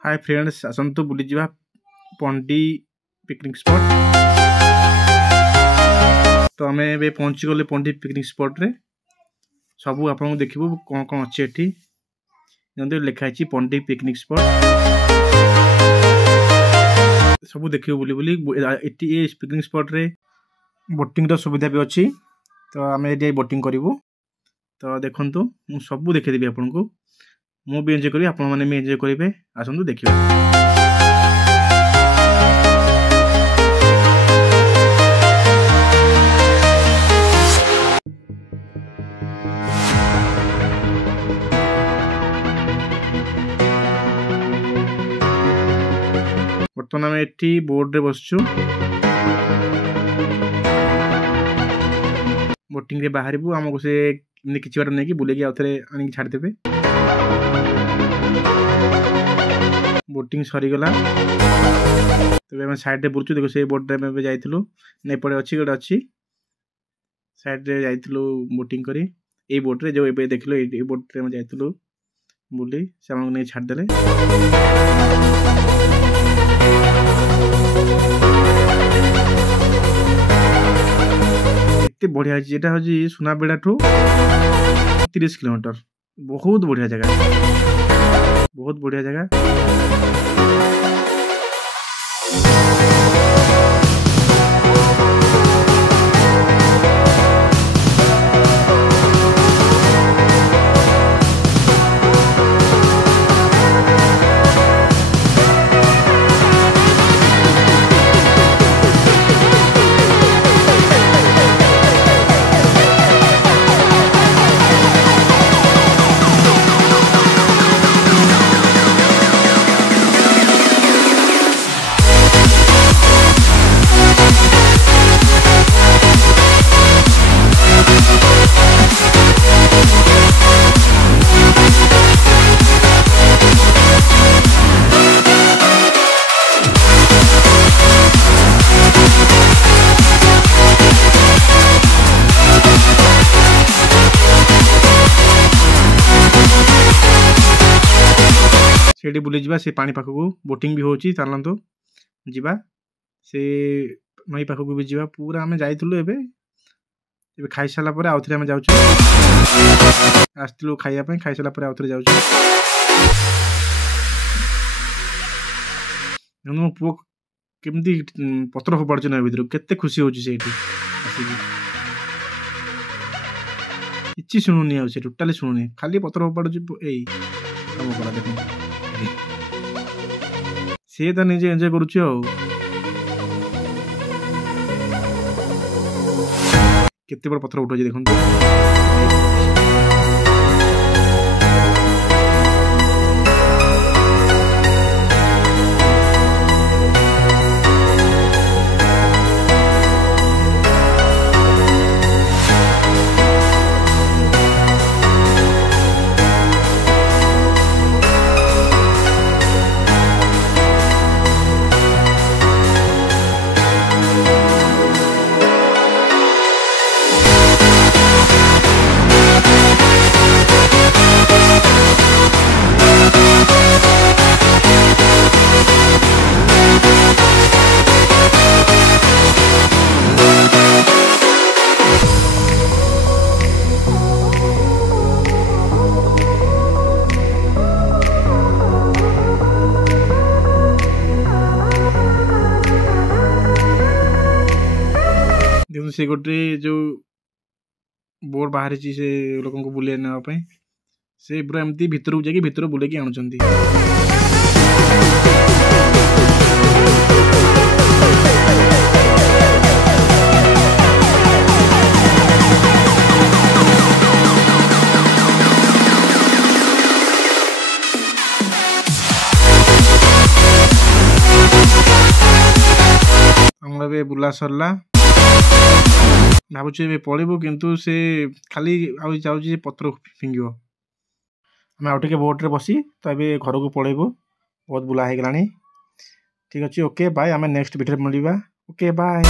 Hi friends आसतु बुली जा पंडी picnic spot. तो आम ए पहुँची गले पंडी पिकनिक स्पॉट रे सबू आप देखू कौन कौन अच्छे एटी लिखाई पंडी पिकनिक स्पॉट सबू देख बुली बुली पिकनिक स्पॉट रे बोटिंग रो सुविधा भी अच्छी। तो आम ये बोटिंग करूँ तो देखु सबू देखीदेवी आपन को मु भी एंजॉय करी आपण माने भी एंजॉय करेंगे। आसतु देखिए बर्तमान आम एटी बोर्ड रे बसचु बोटिंग रे बाहर आमको से किसी बार नहीं बुले आउ थे आनिक छाड़देवे। बोटिंग सरीगला तब साइड बुलचु देखो से बोट रे जाइलु नपटे अच्छी गोटे अच्छी साइड रे जाइलु बोटिंग करी ए बोट रे जो ए देखल ये बोट रे जाइलु बुली से आमको नहीं छाड़देले। एते बढ़िया जेटा हूँ सुनाबेड़ा ठू 30 किलोमीटर बहुत बढ़िया जगह बहुत बढ़िया जगह। सेठी बुली जा से पानी पाखक बोटिंग भी होची चलतु जीवा से नई पाखक भी जीवा पूरा आम जाइलु एबे खाई सारा पर आउ थे आम जाऊँ आसलु खाइबा खाई सारा पर आउ थे जाऊँ मो पु केमती पत्र फोपाड़ ना भर केते खुशी हो किसी शुणुनी आ टोटाली शुणुनी खाली पत्र फोपाड़ कम करा देख सी तो निजे एंजॉय करुच्ची केते बड़ पत्थर उठा देखो। से गोटे जो बोर्ड बाहर से लोक बुले नापी से पूरा एमती भितर जाकि भितर बुले आणुचंती। हमर बुला सरला भावुँ पलू किंतु से खाली जाऊँ पत्र फिंग आम आउ टे बोट रे बसी तो ये घर को पलैबू बहुत बुला हो गला। ठीक अच्छे ओके बाय आम नेक्स्ट वीडियो मिलवा ओके बाय।